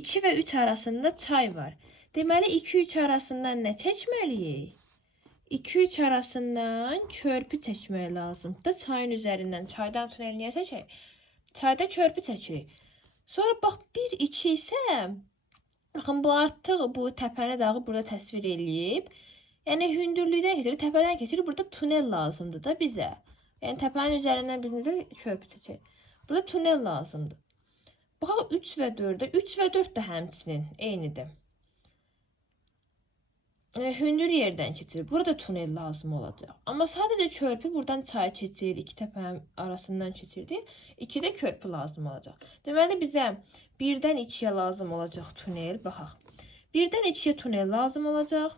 2 və 3 arasında çay var. Deməli, 2-3 arasından nə çəkməliyik? 2-3 arasından körpü çəkmək lazımdır da çayın üzərindən. Çaydan tunel niyə çəkək? Çayda körpü çəkirik. Sonra bax, 1-2 isə, baxın, bu artıq bu təpəni dağı burada təsvir edib. Yəni hündürlükdən keçir, təpədən keçir. Burada tunel lazımdır da bizə. Yəni təpənin üzərindən bir necə körpü çəkək. Burada tunel lazımdır. Baxaq 3 və 4-də. 3 və 4 də həmçinin eynidir. Yəni hündür yerdən keçir. Burada tunel lazım olacaq. Amma sadəcə körpü buradan çay keçir, iki təpənin arasından keçirdi. 2-də körpü lazım olacaq. Deməli bizə 1-dən 2-yə lazım olacaq tunel. Baxaq. 1-dən 2-yə tunel lazım olacaq.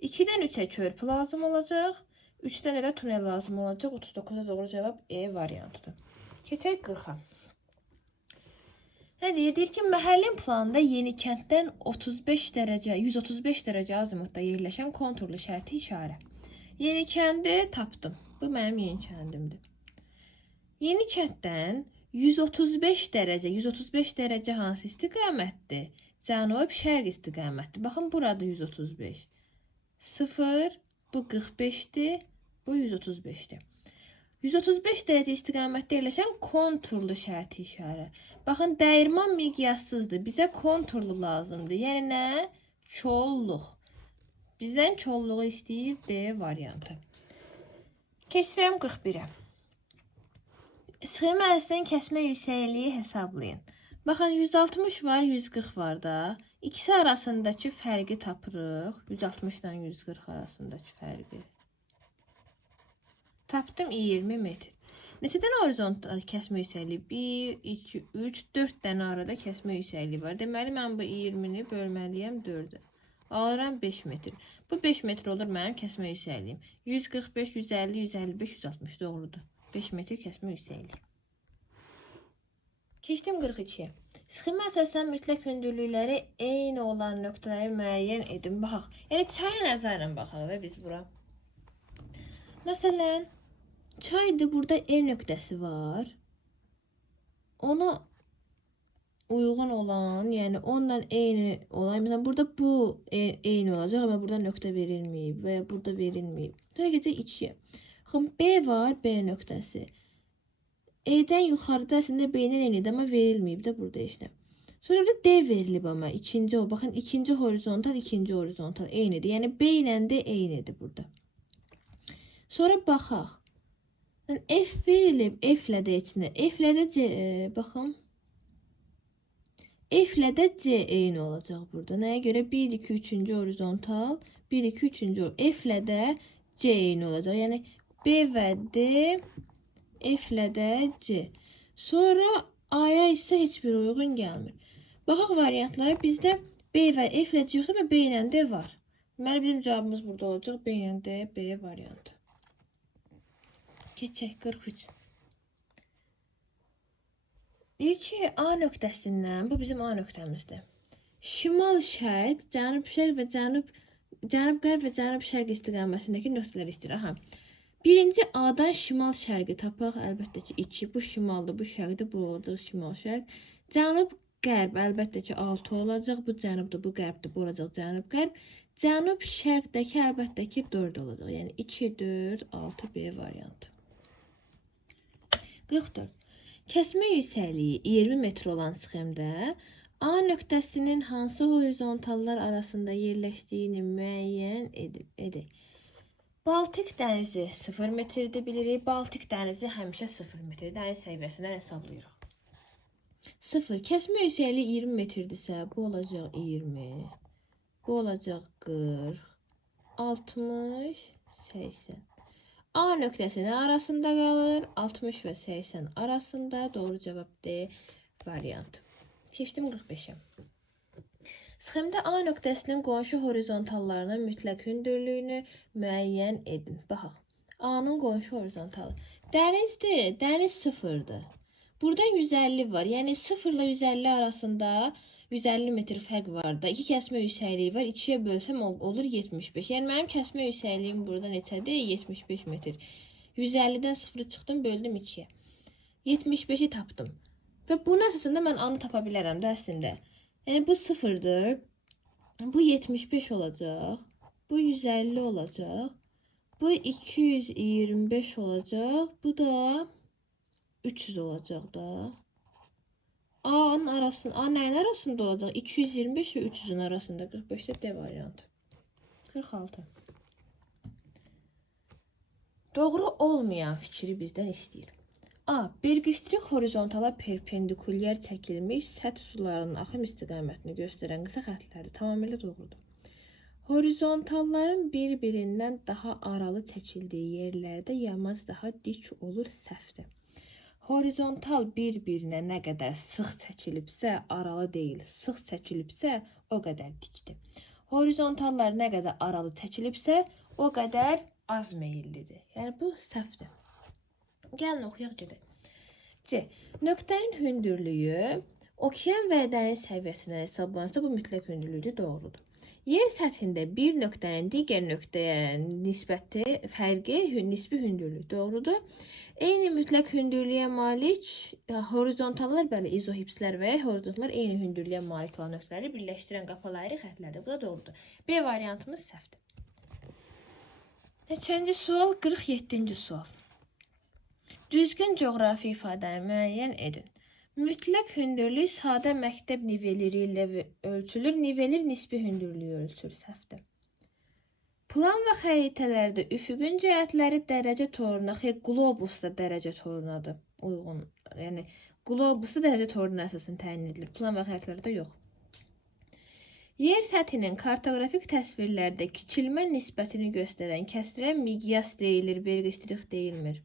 2-dən 3-ə körpü lazım olacaq. 3-dən elə tunel lazım olacaq. 39-a doğru cavab E variantıdır. Keçək 40-a. Nə deyir? Deyir ki, məhəllin planında Yenikənddən 135 dərəcə azimutda yerləşən konturlu şərti işarə. Yenikəndi tapdım. Bu mənim Yenikəndimdir. Yenikənddən 135 dərəcə hansı istiqamətdir? Cənub, şərq istiqamətdir. Baxın, burada 135. 0, bu 45'dir, bu 135'dir. 135 dərəcə istiqamətdə yerləşən konturlu şərti işarə. Baxın, dəyirman miqyassızdır. Bizə konturlu lazımdır. Yəni nə? Çolluq. Bizdən çolluğu istəyir D variantı. Keçirəm 41-ə. Sxema əsasının kəsmə yüksəkliyi hesablayın. Baxın, 160 var, 140 var da. İkisi arasındakı fərqi tapırıq. 160 ilə 140 arasındakı fərqi. Tapdım 20 metr. Neçədən horizontal kəsmə yüksəkliyi? 1, 2, 3, 4 dənə arada kəsmə yüksəkliyi var. Deməli, mən bu 20-ni bölməliyəm 4-ə. Alıram 5 metr. Bu 5 metr olur mənim kəsmə yüksəkliyim. 145, 150, 155, 160 doğrudur. 5 metr kəsmə yüksəkliyi. Keçdim 42-yə. Sxema əsasən mütləq hündürlükləri eyni olan nöqtələri müəyyən edin. Baxaq. Yəni çaya nəzərlə baxaq da biz bura. Məsələn, çaydı, burada E nöqtəsi var. Ona uyğun olan, yəni onunla eyni olan, məsələn, burada bu eyni olacaq, amma burada nöqtə verilməyib və ya burada verilməyib. Sonra keçək 2-yə. Baxın, B var, B nöqtəsi. E-dən yuxarıda əslində B-dən eynidir, amma verilməyib də burada işte. Sonra burada D verilib amma ikinci o. Baxın, ikinci horizontal, ikinci horizontal eynidir. Yəni B ilə də eynidir burada. Sonra baxaq. F verilib, F ilə də içində. F ilə də C, baxın. F ilə də C eyni olacaq burada. Nəyə görə? 1, 2, 3-cü horizontal, 1, 2, 3-cü. F ilə də C eyni olacaq. Yəni B və D, F ilə də C. Sonra A-ya isə heç bir uyğun gəlmir. Baxaq variantlara. Bizdə B və F ilə C yoxsa, amma B ilə D var. Deməli, bizim cavabımız burada olacaq. B ilə D, B variantı. Keçək 43. Deyir ki, A nöqtəsindən, bu bizim A nöqtəmizdir. Şimal-şərq, cənub-şərq və cənub-qərb və cənub-şərq istiqamətindəki nöqtələr istəyir. Aha. Birinci A-dan şimal-şərqi tapaq. Əlbəttə ki, 2. Bu şimaldır, bu şərqdir. Bu olacaq şimal-şərq. Cənub-qərb əlbəttə ki, 6 olacaq. Bu cənubdur, bu qərbdir. Bu olacaq cənub-qərb. Cənub-şərqdəki əlbəttə ki, 4 olacaq. Yəni 2, 4, 6, B variantı. 44. Kəsmə yüksəkliyi 20 metr olan sxemdə A nöqtəsinin hansı horizontallar arasında yerləşdiyini müəyyən edək. Baltik dənizi 0 metrdir bilirik. Baltik dənizi həmişə 0 metr. Dəniz səviyyəsindən hesablayırıq. 0. Kəsmə yüksəkliyi 20 metrdirsə, bu olacaq 20. Bu olacaq 40, 60, 80. A nöqtəsinin arasında qalır. 60 və 80 arasında. Doğru cavab D variantı. Keçdim 45-ə. Sxemdə A nöqtəsinin qonşu horizontallarının mütləq hündürlüyünü müəyyən edin. Baxaq. A-nın qonşu horizontalı. Dənizdir. Dəniz 0-dır. Burada 150 var. Yəni 0 ilə 150 arasında 150 metr fərq var da. 2 kəsmə yüksəkliyi var. 2-yə bölsəm olur 75. Yəni mənim kəsmə yüksəkliyim burada neçədir? 75 metr. 150-dən 0 çıxdım, böldüm 2-yə. 75-i tapdım. Və bunun əsasında mən A-nı tapa bilərəm də əslində. Yəni bu 0-dır. Bu 75 olacaq. Bu 150 olacaq. Bu 225 olacaq. Bu da 300 olacaq da. A'nın arasında, A nəyin arasında olacaq? 225 və 300'ün arasında. 45'də D variantı. 46. Doğru olmayan fikri bizdən istəyir. A. Bergüstrik horizontala perpendikulyar çəkilmiş səth sularının axım istiqamətini göstərən qısa xətlərdir. Tamamilə doğrudur. Horizontalların bir-birindən daha aralı çəkildiyi yerlərdə yamaz daha dik olur, səhvdir. Horizontal bir-birinə nə qədər sıx çəkilibsə, aralı deyil, sıx çəkilibsə, o qədər dikdir. Horizontallar nə qədər aralı çəkilibsə, o qədər az meyillidir. Yəni bu səhvdir. Gəlin oxuyaq gedək. C. Nöqtənin hündürlüyü okean və dəniz səviyyəsindən hesablansa, bu mütləq hündürlükdür, doğrudur. Yer səthində bir nöqtənin digər nöqtəyə nisbəti fərqi nisbi hündürlük, doğrudur. Eyni mütləq hündürlüyə malik horizontallar, bəli, izohipslər və horizontallar eyni hündürlüyə malik olan nöqtələri birləşdirən qapalı ayrı xətlərdir. Bu da doğrudur. B variantımız səhvdir. Neçənci sual? 47-ci sual. Düzgün coğrafi ifadəni müəyyən edin. Mütləq hündürlük sadə məktəb nivelləri ilə ölçülür. Nivelir nisbi hündürlüyü ölçülür. Səhvdir. Plan və xəritələrdə üfüqün cəhətləri dərəcə toruna, qlobusda dərəcə torunadır. Uyğun. Yəni qlobusda dərəcə toruna əsasən təyin edilir. Plan və xəritələrdə yox. Yer səthinin kartoqrafik təsvirlərdə kiçilmə nisbətini göstərən kəsrə miqyas deyilir, vergiçlilik deyilmir.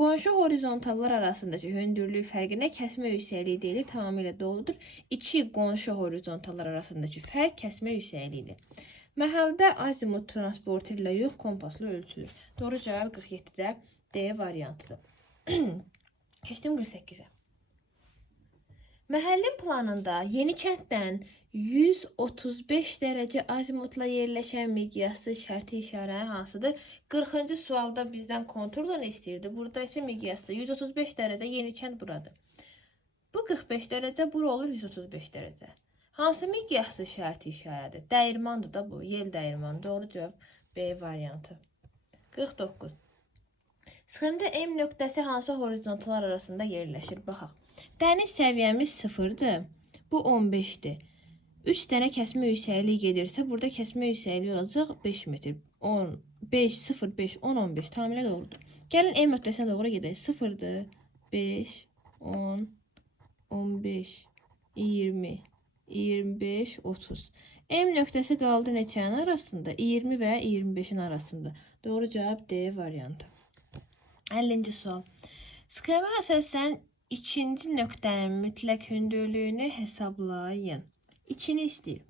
Qonşu horizontallar arasındakı hündürlük fərqinə kəsmə yüksəkliyi deyilir, tamamilə doğrudur. İki qonşu horizontallar arasındakı fərq kəsmə yüksəkliyidir. Məhəldə azimut transportu ilə yox, kompasla ölçülür. Doğru cavab 47-də D variantıdır. Keçdim 48-ə. Məhəllin planında Yeni kənddən 135 dərəcə azimutla yerləşən miqyaslı şərti işarə hansıdır? 40-cı sualda bizdən konturlarını istəyirdi. Burada isə miqyaslı 135 dərəcə Yeni kənd buradır. Bu 45 dərəcə, bura olur 135 dərəcə. Hansı miqyaslı şərti işarədir? Dəyirmandır da bu, yel dəyirmanı. Doğru cavab B variantı. 49. Sxemdə M nöqtəsi hansı horizontallar arasında yerləşir? Baxaq. Dəniz səviyyəmiz 0-dır. Bu 15-dir. 3 dənə kəsmə yüksəkliyi gedirsə, burada kəsmə yüksəkliyi olacaq 5 metr. 10, 5, 0, 5, 10, 15. Tamilə doğrudur. Gəlin M nöqtəsinə doğru gedək. 0-dır. 5, 10, 15, 20, 25, 30. M nöqtəsi qaldı neçənin arasında? 20 və 25-in arasında. Doğru cavab D variantı. 50-ci sual. Sxemə əsasən ikinci nöqtənin mütləq hündürlüyünü hesablayın. İçini istəyir.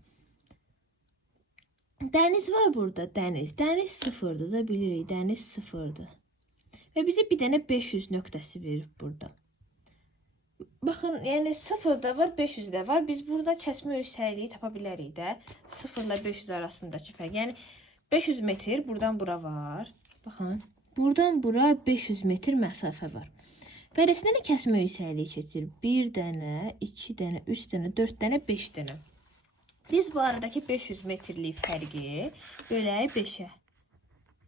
Dəniz var burada, dəniz. Dəniz 0-dır da bilirik, dəniz 0-dır. Və bizə bir dənə 500 nöqtəsi verib burada. Baxın, yəni 0 da var, 500 də var. Biz burada kəsmə yüksəkliyi tapa bilərik də. 0 ilə 500 arasındakı fərq. Yəni 500 metr buradan bura var. Baxın, buradan bura 500 metr məsafə var. Və rəsmdə kəsmə yüksəkliyi keçir. 1 dənə, 2 dənə, 3 dənə, 4 dənə, 5 dənə. Biz bu aradakı 500 metrlik fərqi bölək 5-ə.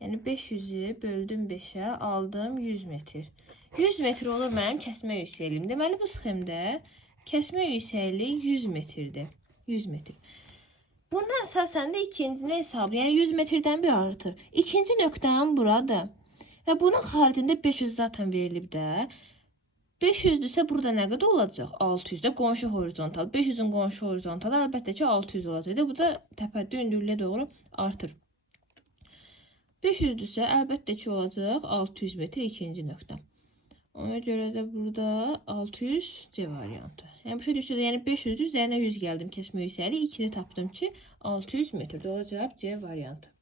Yəni 500-ü böldüm 5-ə, aldım 100 metr. 100 metr olur mənim kəsmə yüksəkliyim. Deməli bu sxemdə kəsmə yüksəkliyi 100 metrdir. 100 metr. Bundan əsasən də ikincini hesablayın. Yəni 100 metrdən bir artır. İkinci nöqtəm buradır. Və bunun xaricində 500 zaten verilib də. 500-dürsə burada nə qədər olacaq? 600-də qonşu horizontal. 500-ün qonşu horizontalı əlbəttə ki 600 olacaq. Bu da təpədə hündürlüyə doğru artır. 500-dürsə əlbəttə ki olacaq 600 metr ikinci nöqtə. Ona görə də burada 600 C variantı. Yəni bu şey düşür. Yəni 500-dür, üzərinə 100 gəldim kəsmə yüksəkliyi. 2-ni tapdım ki 600 metr. Doğru cavab C variantı.